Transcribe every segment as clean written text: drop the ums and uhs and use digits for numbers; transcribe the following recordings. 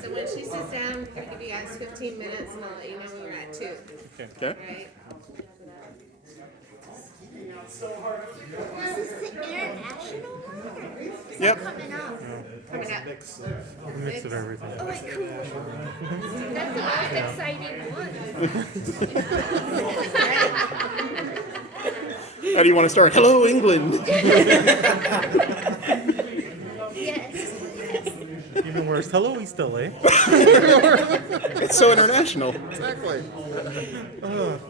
So when she sits down, I'll give you guys 15 minutes and I'll let you know when we're at 2. Okay. Right? This is the international one? Is Yep. that coming up? Coming up. A mix of everything. Oh, wait, cool. That's the most exciting one. How do you want to start? Hello, England. Yes. Even worse, hello, East LA. It's so international. Exactly. No.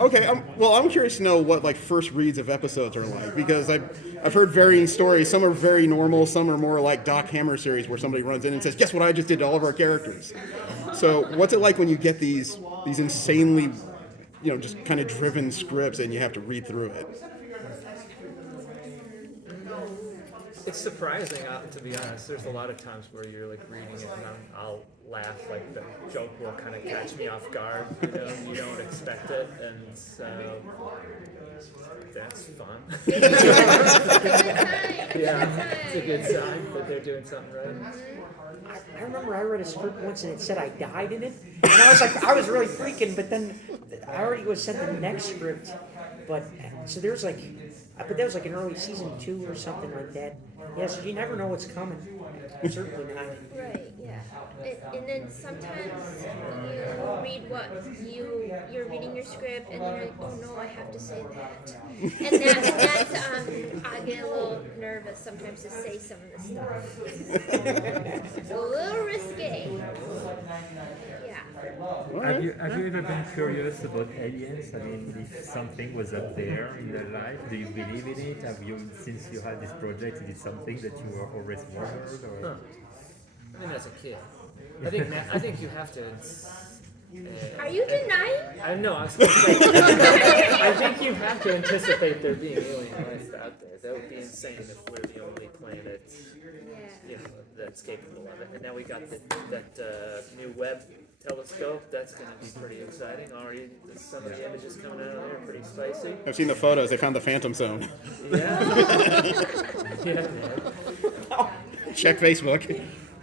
Okay, I'm curious to know what like first reads of episodes are like, because I've heard varying stories. Some are very normal, some are more like Doc Hammer series where somebody runs in and says, "Guess what I just did to all of our characters." So what's it like when you get these insanely, just kind of driven scripts and you have to read through it? It's surprising, to be honest. There's a lot of times where you're like reading it and I'll laugh, like the joke will kind of catch me off guard. You don't expect it, and so that's fun. Yeah, it's a good sign that they're doing something right. I remember I read a script once and it said I died in it, and I was really freaking. But then I already was sent the next script, but that was like in early season 2 or something like that. Yeah, so you never know what's coming. Certainly not. Right, yeah. And then sometimes you read what you're reading your script and you're like, oh no, I have to say that. And that's I get a little nervous sometimes to say some of the stuff. It's a little risque. Yeah. Have you ever been curious about aliens? I mean, if something was up there in their life, do you believe in it? Have you, since you had this project, is it something that you were always wondered? Or? I mean, as a kid, I think you have to. Are you denying? I know. I was going to say. I think you have to anticipate there being alien life out there. That would be insane if we're the only planet, that's capable of it. And now we got that new Webb telescope. That's going to be pretty exciting. Already, some of the images coming out of there are pretty spicy. I've seen the photos. They found the Phantom Zone. Yeah. Check Facebook.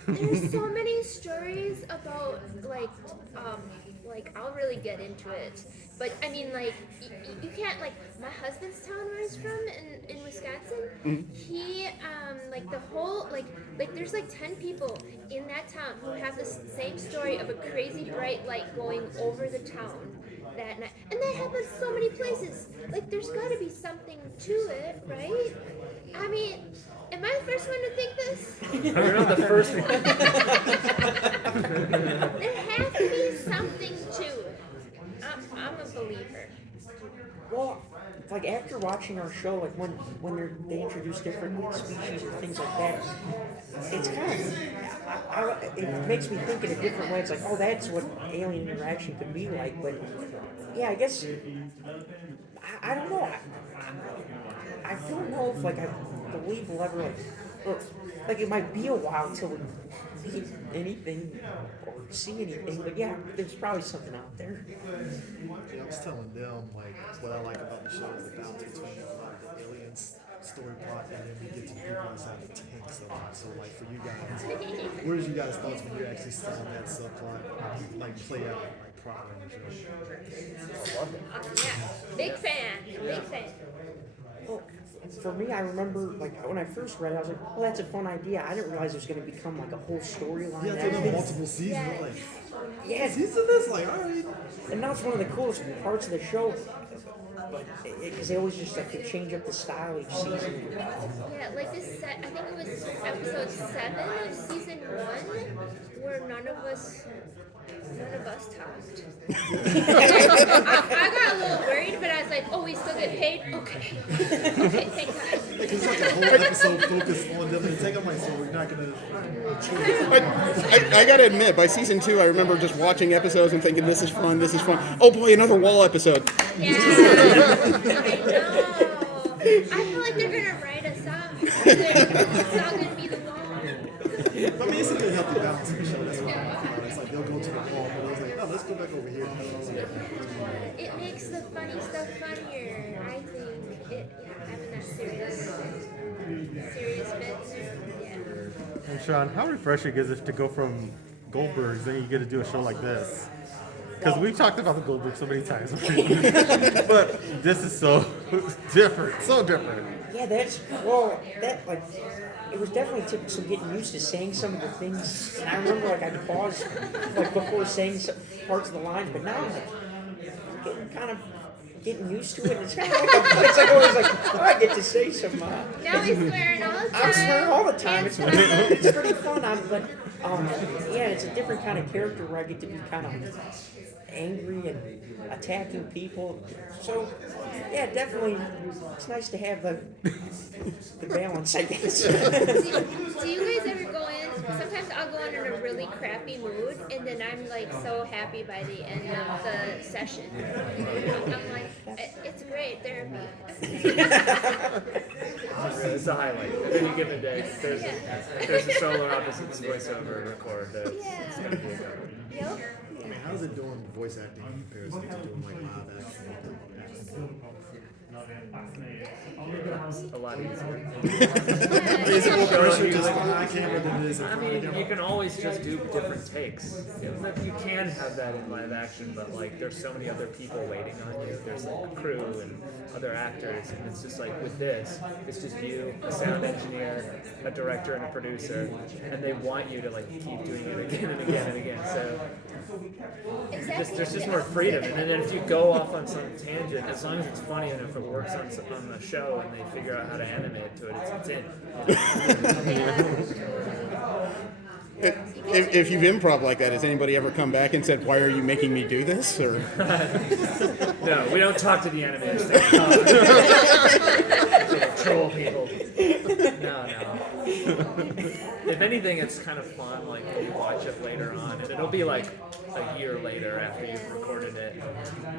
There's so many stories about I'll really get into it, but I mean you can't, like, my husband's town where he's from in Wisconsin. He the whole there's 10 people in that town who have the same story of a crazy bright light going over the town that night, and that happens so many places. Like, there's got to be something to it, right? I mean, am I the first one to think this? You're not the first one. There has to be something to it. I'm a believer. Well, like after watching our show, like when they introduce different species and things like that, it's kind of it makes me think in a different way. It's like, oh, that's what alien interaction could be like. But yeah, I guess I don't know. I don't know if I believe we'll ever it might be a while until we see anything or see anything. But yeah, there's probably something out there. Yeah, I was telling them what I like about the show is the balance between the aliens story plot and then we get to the people inside the tanks a lot. So for you guys, what is you guys' thoughts when you actually saw that subplot play out properly in the show? Yeah, big fan. Well, for me, I remember when I first read it, I was like, "Oh, that's a fun idea." I didn't realize it was going to become a whole storyline. Yeah, there multiple seasons. Yeah, season this, all right. And that's one of the coolest parts of the show, because they always just could change up the style each season. Yeah, this I think it was episode 7 of season 1, where none of us talked. I got a little worried, but I was like, oh, we still get paid? Okay, thank God. It's like a whole episode focused on them. And take on so we're not going to... I gotta admit, by season 2, I remember just watching episodes and thinking, this is fun. Oh boy, another wall episode. Yeah, I know. I feel like they're going to write us off. It's not going to be the wall. I mean, it's a good healthy balance in the show. That's what I like about it. It's they'll go to the wall, but I was like, oh, let's go back over here. It makes the funny stuff funnier, I think. Having that serious bit. Yeah. Sean, how refreshing is it to go from Goldberg's and you get to do a show like this? Because we've talked about the Goldberg so many times, but this is so different, so different. Yeah, that like it was definitely took some getting used to saying some of the things. And I remember like I'd pause like before saying some parts of the lines, but now I'm like getting used to it. And it's kind of like it's like always like oh, I get to say some. Now he's swearing all the time. I'm swearing all the time. It's pretty fun. But yeah, it's a different kind of character where I get to be kind of angry and attacking people. So yeah, definitely, it's nice to have the balance, I guess. Do you guys ever go in? Sometimes I'll go in a really crappy mood, and then I'm like so happy by the end of the session. I'm like, it's great therapy. It's a highlight. At any given day, there's a solar opposites voiceover record. It's gonna be a good one. Yep. I mean, how's it doing voice acting in comparison to doing like live action? A lot easier. Is it more pressure just behind camera than it is in I front of mean, camera? you can always just do different takes. You can have that in live action, but like there's so many other people waiting on you. There's like a crew and other actors, and it's just like with this, it's just you, a sound engineer, a director, and a producer, and they want you to like keep doing it again and again and again. So there's just more freedom, and then if you go off on some tangent, as long as it's funny enough, it works on the show, and they figure out how to animate it to it, it's in. If you've improv like that, has anybody ever come back and said, "Why are you making me do this?" Or No, we don't talk to the animators. They troll people. No. If anything, it's kind of fun. Like you watch it later on, and it'll be like a year later after you've recorded it,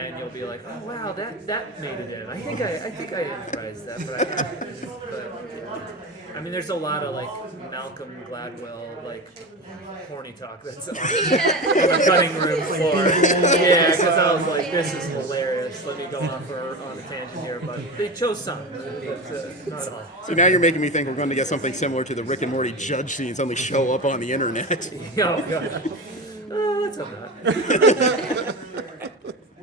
and you'll be like, "Oh wow, that made it in. I think I improvised that, but I mean, there's a lot of like Malcolm Gladwell like horny talk that's on the cutting room floor. Yeah, because I was like, this is hilarious. Let me go on a tangent here, but they chose some, but not all. so now you're making me think we're going to get something similar to the Rick and Morty judge scene suddenly show up on the internet. Oh god. Let's hope not.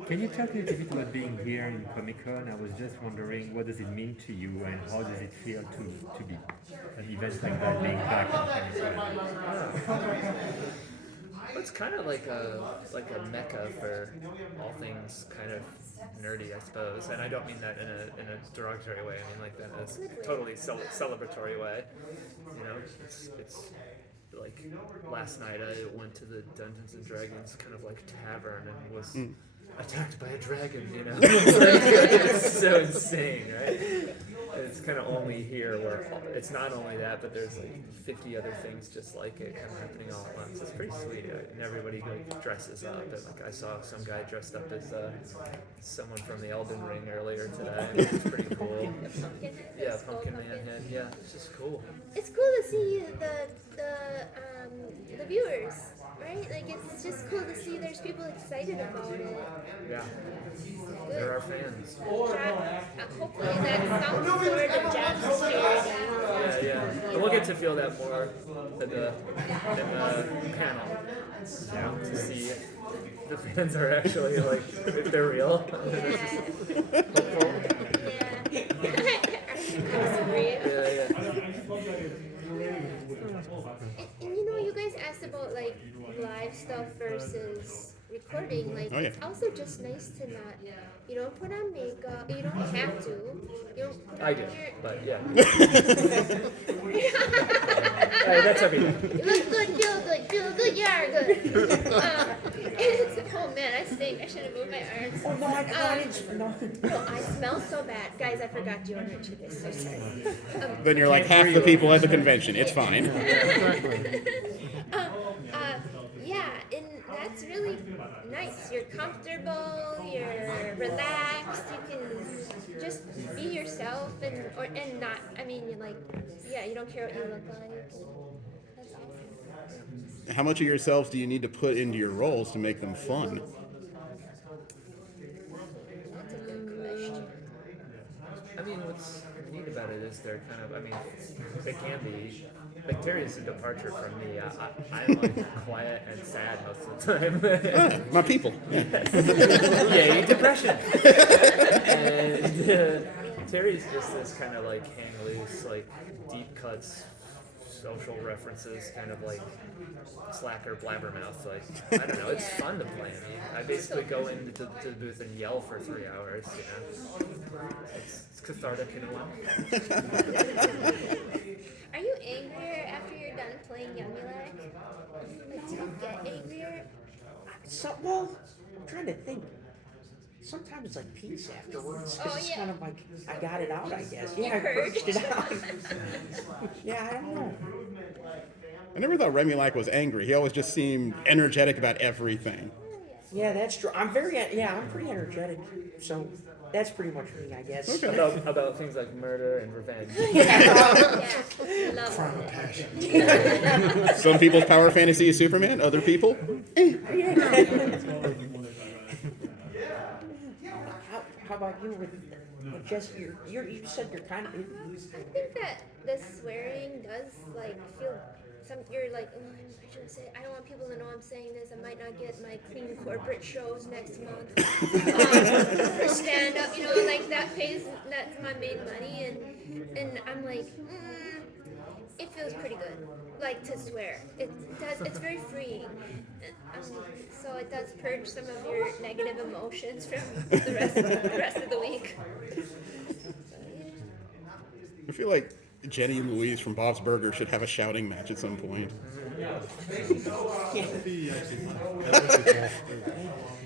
Can you talk a little bit about being here in Comic-Con? I was just wondering, what does it mean to you, and how does it feel to be an event like that being back in Comic-Con? It's kind of like a mecca for all things kind of nerdy, I suppose. And I don't mean that in a derogatory way. I mean like that in a totally celebratory way. You know, it's like last night I went to the Dungeons and Dragons kind of like tavern and was attacked by a dragon, you know? It's so insane, right? And it's kind of only here where it's not only that, but there's like 50 other things just like it kind of happening all at once. It's pretty sweet, and everybody like dresses up. And like I saw some guy dressed up as someone from the Elden Ring earlier today, and it was pretty cool. Yeah, Pumpkin Man head. Yeah, it's just cool. It's cool to see the viewers, right? Like it's just cool to see there's people excited about it. Yeah, they're our fans. Hopefully that's some sort of job security. Yeah. And we'll get to feel that more in the panel. You know, to see if the fans are actually like if they're real. Hopeful. Yeah. And you know, you guys asked about like live stuff versus recording. Like, it's also just nice to not, you don't put on makeup. You don't have to. You don't put I on do, your... but yeah. That's everything. You look good, feel good, you are good. Oh man, I stink. I should have moved my arms. Oh no, I didn't. No. No, I smell so bad. Guys, I forgot deodorant today. So sorry. Then you're like half the people at the convention. It's fine. Yeah, and that's really nice. You're comfortable, you're relaxed, you can just be yourself and not, I mean, like, yeah, you don't care what you look like. That's awesome. How much of yourselves do you need to put into your roles to make them fun? That's a good question. I mean, what's neat about about it is they're kind of, I mean, they can be, like Terry's a departure from me. I'm like quiet and sad most of the time. My people. Yay, depression. And Terry's just this kind of like hang loose, like deep cuts, social references, kind of like slacker blabbermouth. Like, I don't know, it's fun to play. I mean, I basically go into the booth and yell for 3 hours, you know. It's cathartic in a way. Are you angrier after you're done playing Yumyulack? Like, do you get angrier? So, well, I'm trying to think. Sometimes it's like peace afterwards, because it's kind of like, I got it out, I guess. Yeah, I purged it out. Yeah, I don't know. I never thought Remulac was angry. He always just seemed energetic about everything. Yeah, that's true. I'm pretty energetic, so that's pretty much me, I guess. Okay. About things like murder and revenge. Yeah, love it. Some people's power fantasy is Superman. Other people, How about you with Jess? You said you're kind of. I think that the swearing does like feel you're like, oh, I shouldn't say. I don't want people to know I'm saying this. I might not get my clean corporate shows next month for stand up. You know, like that's my main money, and I'm like, it feels pretty good. Like to swear, it does. It's very freeing. So it does purge some of your negative emotions from the rest of the week. I feel like Jenny and Louise from Bob's Burgers should have a shouting match at some point.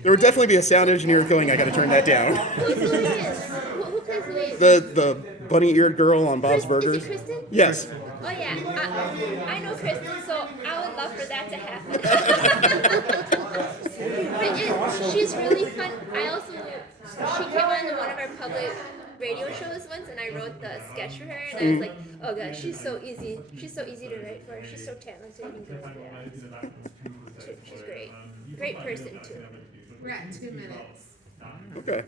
There would definitely be a sound engineer going, I gotta turn that down. Who's Louise? Who plays Louise? The bunny-eared girl on Bob's Burgers. Is it Kristen? Yes. Oh yeah, I know Kristen, so I would love for that to happen. But she's really fun. She came on to one of our public radio shows once, and I wrote the sketch for her, and I was like, oh gosh, she's so easy to write for. She's so talented and good. Yeah. She's great. Great person too. We're at 2 minutes. Okay.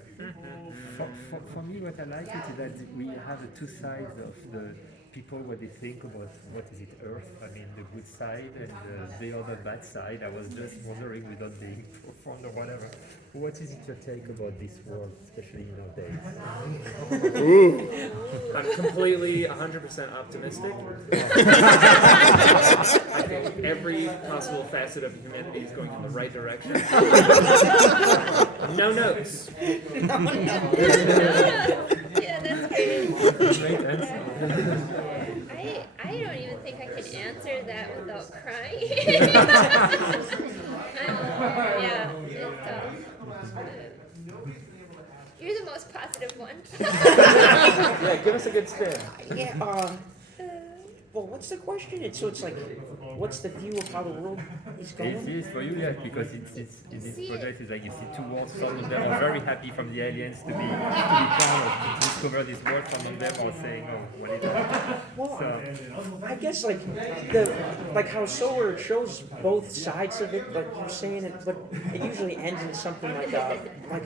For me, what I like it is that we have the two sides of the people, what they think about what is it, Earth. I mean, the good side and the other bad side. I was just wondering, without being profound or whatever, what is it your take about this world, especially nowadays? I'm completely 100% optimistic. I think every possible facet of humanity is going in the right direction. No notes. Yeah, that's great. Great answer. I don't even think I could answer that without crying. Yeah, it's you're the most positive one. Yeah, give us a good spin. Yeah. Well, what's the question? It's like, what's the view of how the world is It going? is for you, yes, because it's in this project is like you see two worlds. Some of them are very happy from the aliens to be found or to discover this world. Some of them are saying, oh, what is that? Well, So, I guess like how Solar shows both sides of it, like you're saying it, but it usually ends in something like a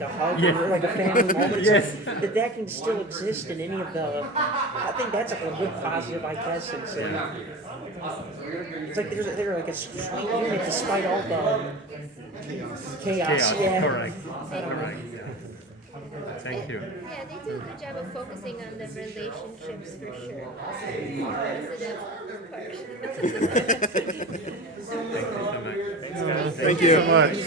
hug or like a family moment. Yes. That can still exist in any of the. I think that's like a good positive, I guess. And so, it's like they're like a sweet unit despite all the chaos. Yeah. Correct. Yeah. Thank you. Yeah, they do a good job of focusing on the relationships for sure. Positive part. Thank you so much.